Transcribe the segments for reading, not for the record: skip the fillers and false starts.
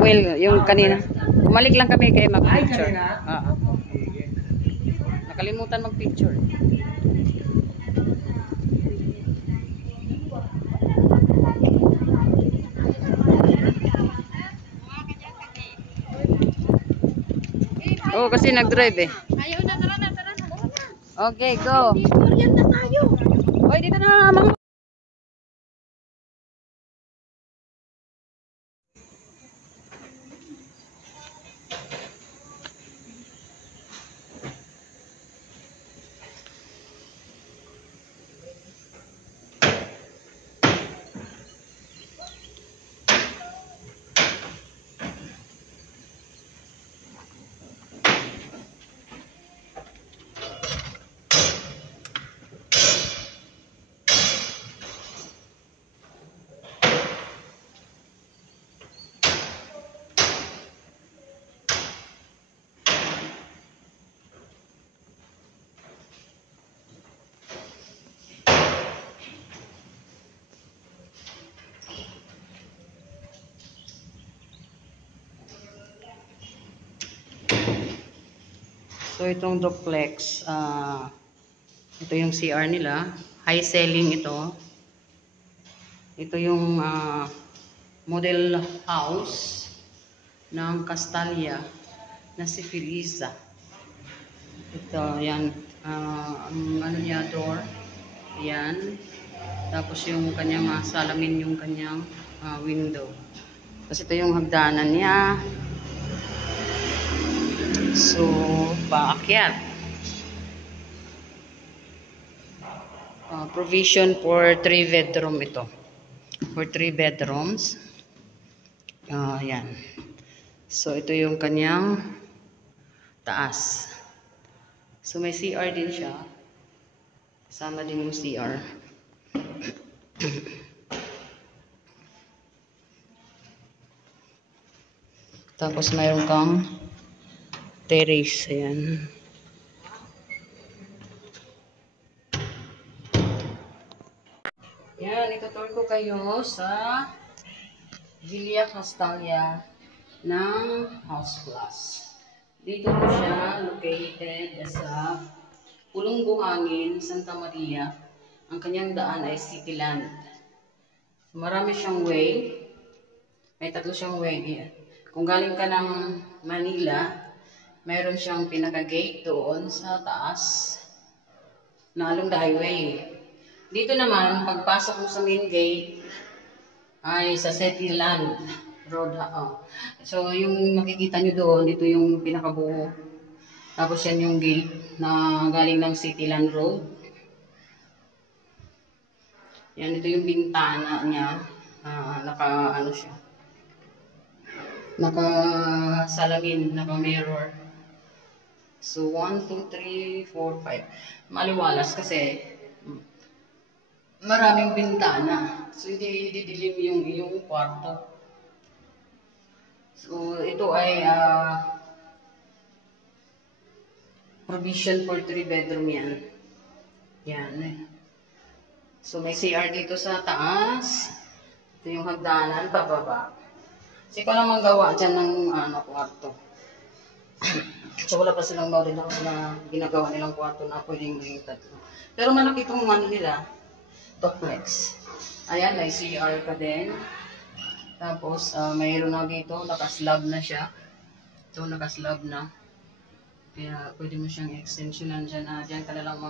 Joel, yung kanina. Umalik lang kami kay mag-picture. Nakalimutan mag-picture. Oh, kasi nag-drive eh. Ayaw na, tara na. Okay, go. Orienta tayo. Hoy, dito na mga. So, itong duplex, ito yung CR nila. High selling ito. Ito yung model house ng Castalia na si Felisa. Ito, yan. Ang ano niya, door. Yan. Tapos yung kanyang salamin, yung kanyang window. Tapos ito yung hagdanan niya. So, paakyat. Provision for 3 bedroom ito. For 3 bedrooms. Yan. So, ito yung kanyang taas. So, may CR din siya. Kasama din yung CR. Tapos, mayroon kang terrace. Ayan. Yan, itutur ko kayo sa Villa Castalia ng House Plus. Dito po siya located sa Pulong Buhangin, Santa Maria. Ang kanyang daan ay Cityland. Marami siyang way. May tatlo siyang way. Kung galing ka ng Manila, mayroon siyang pinaka-gate doon sa taas na along the highway. Dito naman, pagpasok mo sa main gate, ay sa Cityland Road. So, yung makikita nyo doon, ito yung pinakabuo. Tapos yan yung gate na galing ng Cityland Road. Yan, ito yung bintana niya. Ano siya. Naka-salamin, naka-mirror. So, 1, 2, 3, 4, 5. Maliwalas kasi maraming bintana. So, hindi didilim yung iyong kwarto. So, ito ay provision for 3 bedroom yan. Yan eh. So, may CR dito sa taas. Ito yung hagdanan, pababa. Kasi ko naman gawa dyan ng kwarto. So, wala pa silang model na ginagawa nilang kwarto na pwedeng maging tatlo. Pero malaki itong nila. Duplex. Ayan, may CR ka din. Tapos, mayroon na dito, nakaslab na siya. Ito, nakaslab na. Kaya, pwede mo siyang extensionan dyan. Dyan ka na lang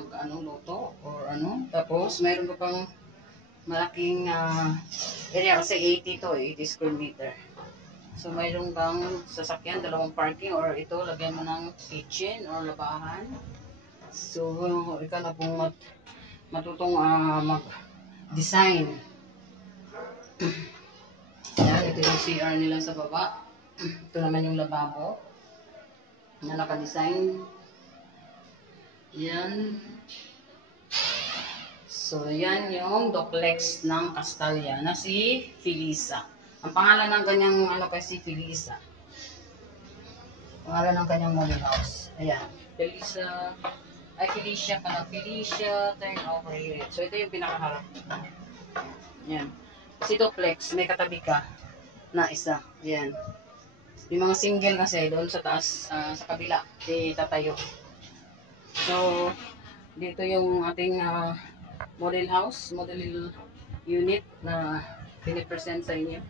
luto or ano. Tapos, mayroon pa pang malaking area kasi 80 to, 80 square meter. So, mayroon kang sasakyan, 2 parking or ito, lagyan mo ng kitchen or labahan. So, ikaw na pong matutong mag-design. Yan, ito yung CR nila sa baba. Ito naman yung lababo na naka-design. Yan. So, yan yung duplex ng Castalia na si Felisa. Ang pangalan ng kanyang si Felisa. Pangalan ng kanyang model house. Ayan. Felisa. Ay, Felicia pala. Felicia turnover unit. So, ito yung pinakaharap. Yan. Si duplex, may katabi ka na isa. Yan. Yung mga single kasi doon sa taas, sa kabila, tatayo. So, dito yung ating model house, model unit na pinipresent sa inyo.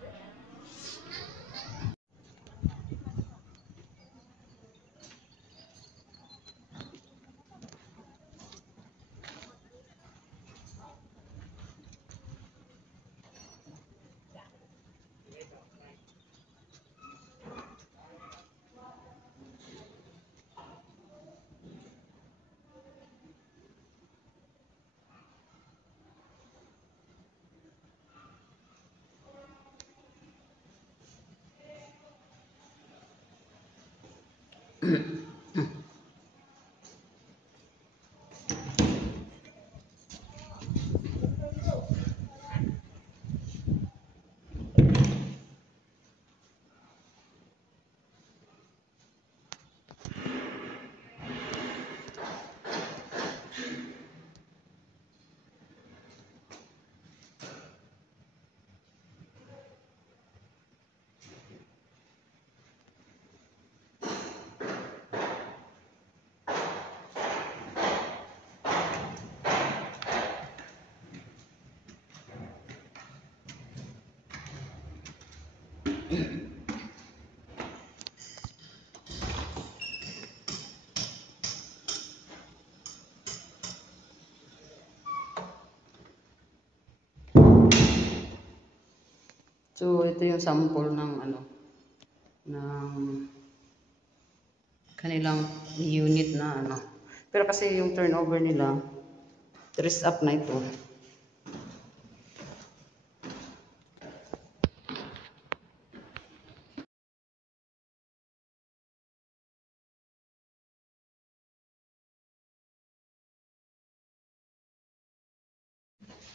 So, ito yung sample ng ng kanilang unit na Pero kasi yung turnover nila, dress up na ito.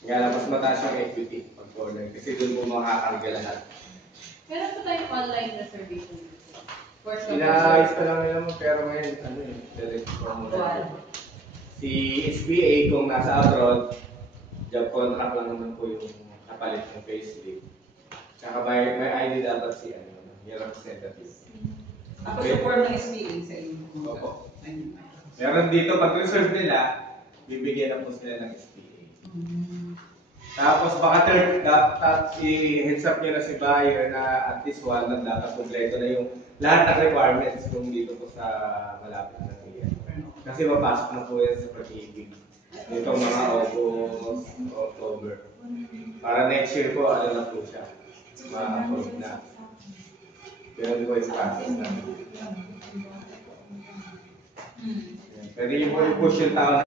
Kaya mas mataas yung equity pag order kasi doon po makakarga lahat. Meron pa tayong online reservation dito. Inaayos pa lang nila mo pero ngayon direct from si SBA kung nasa abroad, job contract lang naman po yung kapalit ng payslip. Tsaka may ID dapat si yung representative. Ako yung form ng SBA sa inyo. Opo. Meron dito, pag reserve nila, bibigyan na po sila ng SBA. Tapos baka dapat i-heads up nyo na si buyer na at least one month dapat kompleto na yung lahat ng requirements kung dito po sa malapit na area. Kasi mapasok na po yan sa pag-ibig. Itong mga August, October. Para next year po, na po siya. Ma-approve na. Pero di po yung process na. Pwede yung push yung tao